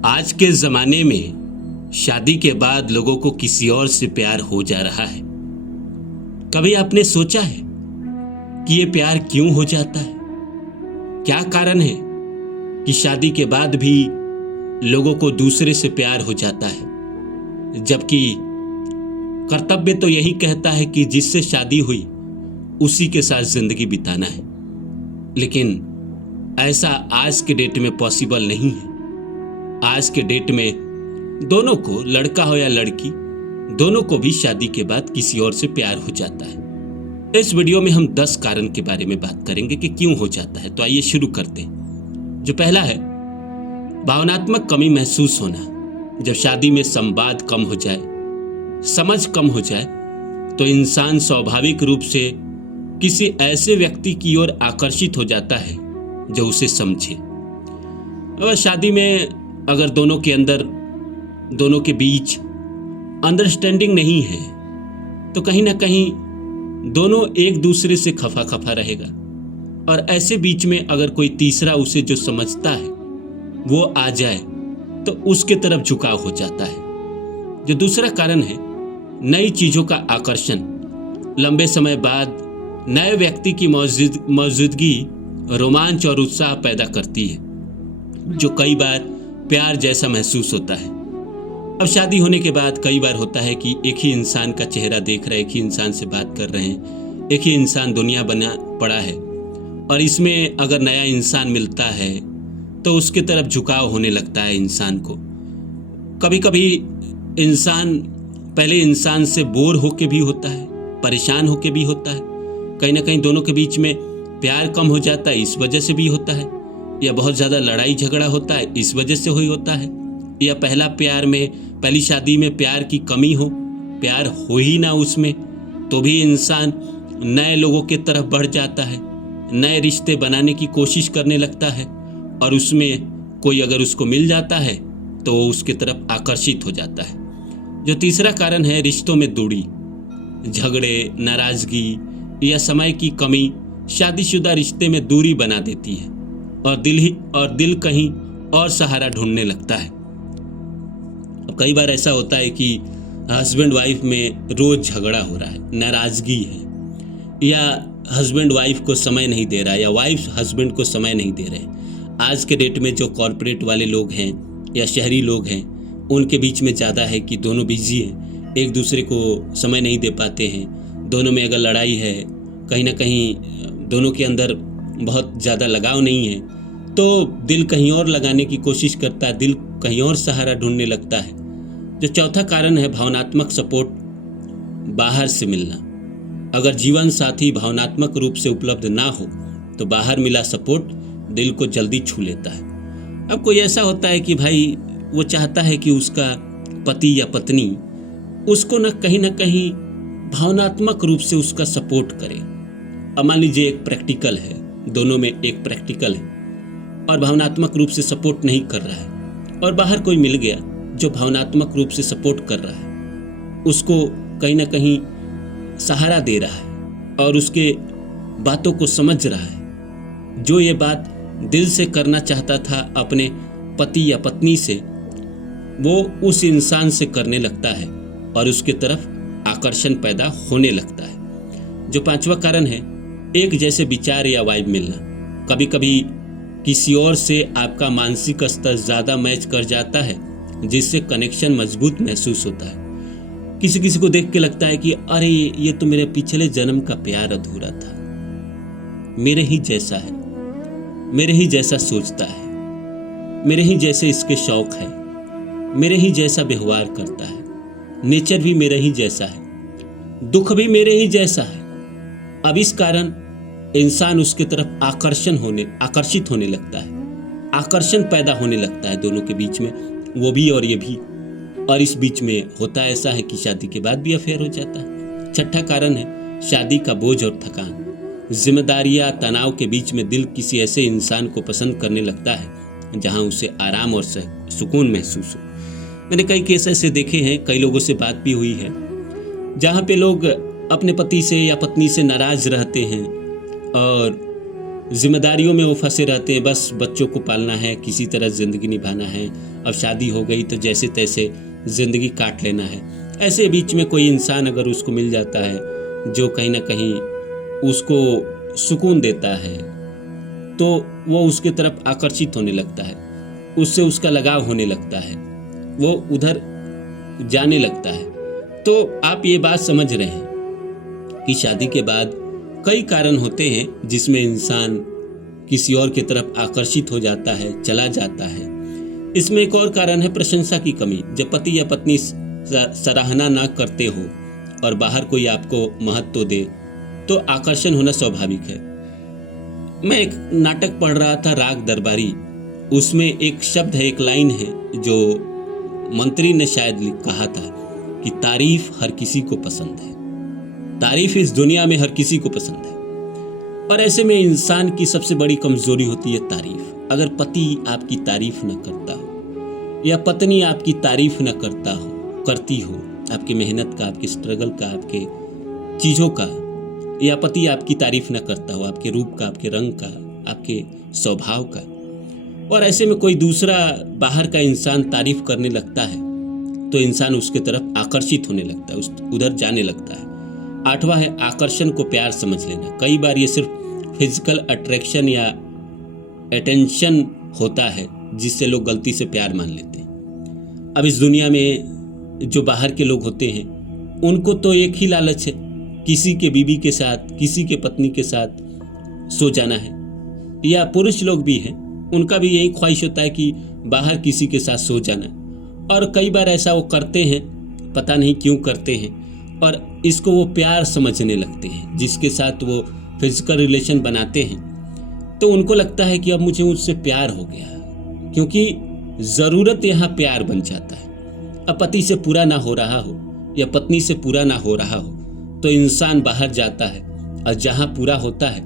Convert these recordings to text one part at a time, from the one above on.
आज के ज़माने में शादी के बाद लोगों को किसी और से प्यार हो जा रहा है। कभी आपने सोचा है कि ये प्यार क्यों हो जाता है? क्या कारण है कि शादी के बाद भी लोगों को दूसरे से प्यार हो जाता है, जबकि कर्तव्य तो यही कहता है कि जिससे शादी हुई उसी के साथ जिंदगी बिताना है। लेकिन ऐसा आज के डेट में पॉसिबल नहीं है। आज के डेट में दोनों को, लड़का हो या लड़की, दोनों को भी शादी के बाद किसी और से प्यार हो जाता है। इस वीडियो में हम 10 कारण के बारे में बात करेंगे कि क्यों हो जाता है। तो आइए शुरू करते हैं। जो पहला है, भावनात्मक कमी महसूस होना। जब शादी में संवाद कम हो जाए, समझ कम हो जाए, तो इंसान स्वाभाविक रूप से किसी ऐसे व्यक्ति की ओर आकर्षित हो जाता है जो उसे समझे। और शादी में अगर दोनों के बीच अंडरस्टैंडिंग नहीं है तो कहीं ना कहीं दोनों एक दूसरे से खफा खफा रहेगा। और ऐसे बीच में अगर कोई तीसरा उसे जो समझता है वो आ जाए तो उसके तरफ झुकाव हो जाता है। जो दूसरा कारण है, नई चीज़ों का आकर्षण। लंबे समय बाद नए व्यक्ति की मौजूदगी रोमांच और उत्साह पैदा करती है, जो कई बार प्यार जैसा महसूस होता है। अब शादी होने के बाद कई बार होता है कि एक ही इंसान का चेहरा देख रहे हैं, एक ही इंसान से बात कर रहे हैं, एक ही इंसान दुनिया बना पड़ा है, और इसमें अगर नया इंसान मिलता है तो उसके तरफ झुकाव होने लगता है इंसान को। कभी कभी इंसान पहले इंसान से बोर होके भी होता है, परेशान होके भी होता है, कहीं ना कहीं दोनों के बीच में प्यार कम हो जाता है, इस वजह से भी होता है, या बहुत ज़्यादा लड़ाई झगड़ा होता है, इस वजह से हुई होता है, या पहली शादी में प्यार की कमी हो, प्यार हो ही ना उसमें, तो भी इंसान नए लोगों के तरफ बढ़ जाता है, नए रिश्ते बनाने की कोशिश करने लगता है, और उसमें कोई अगर उसको मिल जाता है तो वो उसके तरफ आकर्षित हो जाता है। जो तीसरा कारण है, रिश्तों में दूरी, झगड़े, नाराज़गी या समय की कमी शादीशुदा रिश्ते में दूरी बना देती है, और दिल कहीं और सहारा ढूंढने लगता है। अब कई बार ऐसा होता है कि हस्बैंड वाइफ में रोज झगड़ा हो रहा है, नाराज़गी है, या हस्बैंड वाइफ को समय नहीं दे रहा है, या वाइफ हस्बैंड को समय नहीं दे रहे। आज के डेट में जो कॉरपोरेट वाले लोग हैं या शहरी लोग हैं, उनके बीच में ज़्यादा है कि दोनों बिजी हैं, एक दूसरे को समय नहीं दे पाते हैं। दोनों में अगर लड़ाई है, कहीं ना कहीं दोनों के अंदर बहुत ज़्यादा लगाव नहीं है, तो दिल कहीं और लगाने की कोशिश करता है, दिल कहीं और सहारा ढूंढने लगता है। जो चौथा कारण है, भावनात्मक सपोर्ट बाहर से मिलना। अगर जीवन साथी भावनात्मक रूप से उपलब्ध ना हो तो बाहर मिला सपोर्ट दिल को जल्दी छू लेता है। अब कोई ऐसा होता है कि भाई वो चाहता है कि उसका पति या पत्नी उसको न कहीं भावनात्मक रूप से उसका सपोर्ट करे। अब मान लीजिए एक प्रैक्टिकल है, दोनों में एक प्रैक्टिकल है और भावनात्मक रूप से सपोर्ट नहीं कर रहा है, और बाहर कोई मिल गया जो भावनात्मक रूप से सपोर्ट कर रहा है, उसको कहीं ना कहीं सहारा दे रहा है और उसके बातों को समझ रहा है। जो ये बात दिल से करना चाहता था अपने पति या पत्नी से, वो उस इंसान से करने लगता है और उसके तरफ आकर्षण पैदा होने लगता है। जो पांचवा कारण है, एक जैसे विचार या वाइब मिलना। कभी कभी किसी और से आपका मानसिक स्तर ज़्यादा मैच कर जाता है, जिससे कनेक्शन मजबूत महसूस होता है। किसी किसी को देख के लगता है कि अरे ये तो मेरे पिछले जन्म का प्यार अधूरा था, मेरे ही जैसा है, मेरे ही जैसा सोचता है, मेरे ही जैसे इसके शौक है, मेरे ही जैसा व्यवहार करता है, नेचर भी मेरे ही जैसा है, दुख भी मेरे ही जैसा है। अब इस कारण इंसान उसके तरफ आकर्षित होने लगता है, आकर्षण पैदा होने लगता है दोनों के बीच में, वो भी और ये भी। और इस बीच में होता ऐसा है कि शादी के बाद भी अफेयर हो जाता है। छठा कारण है, शादी का बोझ और थकान। जिम्मेदारियां, तनाव के बीच में दिल किसी ऐसे इंसान को पसंद करने लगता है जहां उसे आराम और सुकून महसूस हो। मैंने कई केस ऐसे देखे हैं, कई लोगों से बात भी हुई है, जहाँ पे लोग अपने पति से या पत्नी से नाराज रहते हैं और जिम्मेदारियों में वो फंसे रहते हैं। बस बच्चों को पालना है, किसी तरह ज़िंदगी निभाना है, अब शादी हो गई तो जैसे तैसे ज़िंदगी काट लेना है। ऐसे बीच में कोई इंसान अगर उसको मिल जाता है जो कहीं ना कहीं उसको सुकून देता है, तो वो उसके तरफ आकर्षित होने लगता है, उससे उसका लगाव होने लगता है, वो उधर जाने लगता है। तो आप ये बात समझ रहे हैं कि शादी के बाद कई कारण होते हैं जिसमें इंसान किसी और की तरफ आकर्षित हो जाता है, चला जाता है। इसमें एक और कारण है प्रशंसा की कमी। जब पति या पत्नी सराहना ना करते हो और बाहर कोई आपको महत्व दे तो आकर्षण होना स्वाभाविक है। मैं एक नाटक पढ़ रहा था, राग दरबारी, उसमें एक शब्द है, एक लाइन है जो मंत्री ने शायद कहा था कि तारीफ हर किसी को पसंद है, तारीफ इस दुनिया में हर किसी को पसंद है। और ऐसे में इंसान की सबसे बड़ी कमजोरी होती है तारीफ। अगर पति आपकी तारीफ न करता हो या पत्नी आपकी तारीफ न करती हो, आपकी मेहनत का, आपकी स्ट्रगल का, आपके चीज़ों का, या पति आपकी तारीफ न करता हो आपके रूप का, आपके रंग का, आपके स्वभाव का, और ऐसे में कोई दूसरा बाहर का इंसान तारीफ करने लगता है तो इंसान उसके तरफ आकर्षित होने लगता है, उधर जाने लगता है। 8वां है आकर्षण को प्यार समझ लेना। कई बार ये सिर्फ फिजिकल अट्रैक्शन या अटेंशन होता है जिससे लोग गलती से प्यार मान लेते हैं। अब इस दुनिया में जो बाहर के लोग होते हैं उनको तो एक ही लालच है, किसी के बीवी के साथ, किसी के पत्नी के साथ सो जाना है। या पुरुष लोग भी हैं, उनका भी यही ख्वाहिश होता है कि बाहर किसी के साथ सो जाना। और कई बार ऐसा वो करते हैं, पता नहीं क्यों करते हैं, और इसको वो प्यार समझने लगते हैं। जिसके साथ वो फिजिकल रिलेशन बनाते हैं तो उनको लगता है कि अब मुझे उससे प्यार हो गया, क्योंकि ज़रूरत यहाँ प्यार बन जाता है। अब पति से पूरा ना हो रहा हो या पत्नी से पूरा ना हो रहा हो तो इंसान बाहर जाता है और जहाँ पूरा होता है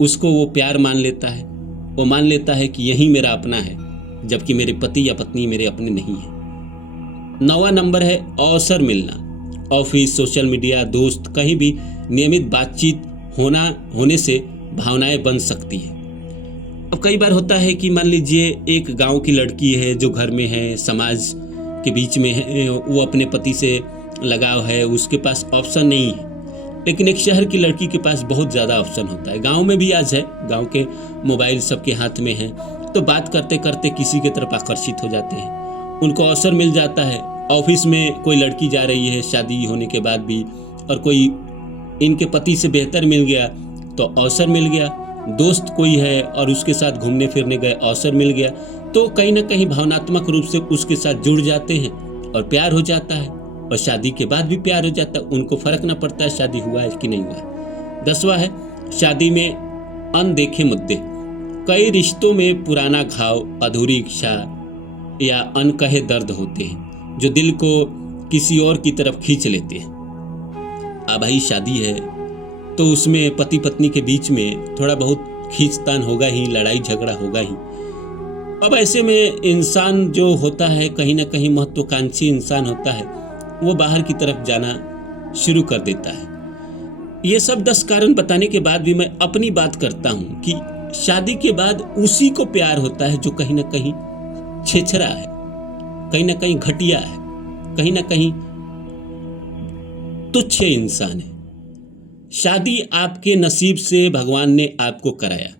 उसको वो प्यार मान लेता है। वो मान लेता है कि यही मेरा अपना है, जबकि मेरे पति या पत्नी मेरे अपने नहीं है। 9वां नंबर है अवसर मिलना। ऑफिस, सोशल मीडिया, दोस्त, कहीं भी नियमित बातचीत होने से भावनाएं बन सकती हैं। अब कई बार होता है कि मान लीजिए एक गांव की लड़की है जो घर में है, समाज के बीच में है, वो अपने पति से लगाव है, उसके पास ऑप्शन नहीं है। लेकिन एक शहर की लड़की के पास बहुत ज़्यादा ऑप्शन होता है। गांव में भी आज है, गांव के मोबाइल सबके हाथ में है, तो बात करते करते किसी की तरफ आकर्षित हो जाते हैं, उनको अवसर मिल जाता है। ऑफिस में कोई लड़की जा रही है शादी होने के बाद भी, और कोई इनके पति से बेहतर मिल गया तो अवसर मिल गया। दोस्त कोई है और उसके साथ घूमने फिरने गए, अवसर मिल गया, तो कहीं ना कहीं भावनात्मक रूप से उसके साथ जुड़ जाते हैं और प्यार हो जाता है। और शादी के बाद भी प्यार हो जाता है, उनको फर्क ना पड़ता है शादी हुआ है कि नहीं हुआ। 10वां है शादी में अनदेखे मुद्दे। कई रिश्तों में पुराना घाव, अधूरी इच्छा या अनकहे दर्द होते हैं जो दिल को किसी और की तरफ खींच लेते हैं। अब भाई शादी है तो उसमें पति पत्नी के बीच में थोड़ा बहुत खींचतान होगा ही, लड़ाई झगड़ा होगा ही। अब ऐसे में इंसान जो होता है, कहीं ना कहीं महत्वाकांक्षी इंसान होता है, वो बाहर की तरफ जाना शुरू कर देता है। ये सब 10 कारण बताने के बाद भी मैं अपनी बात करता हूँ कि शादी के बाद उसी को प्यार होता है जो कहीं ना कहीं छेछरा है, कहीं ना कहीं घटिया है, कहीं ना कहीं तुच्छ इंसान है। शादी आपके नसीब से भगवान ने आपको कराया,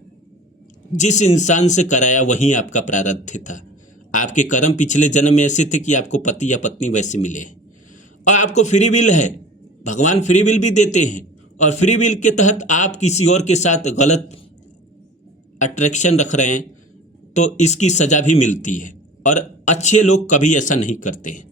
जिस इंसान से कराया वही आपका प्रारब्ध था। आपके कर्म पिछले जन्म में ऐसे थे कि आपको पति या पत्नी वैसे मिले, और आपको फ्री विल है, भगवान फ्री विल भी देते हैं, और फ्री विल के तहत आप किसी और के साथ गलत अट्रैक्शन रख रहे हैं तो इसकी सज़ा भी मिलती है। और अच्छे लोग कभी ऐसा नहीं करते हैं।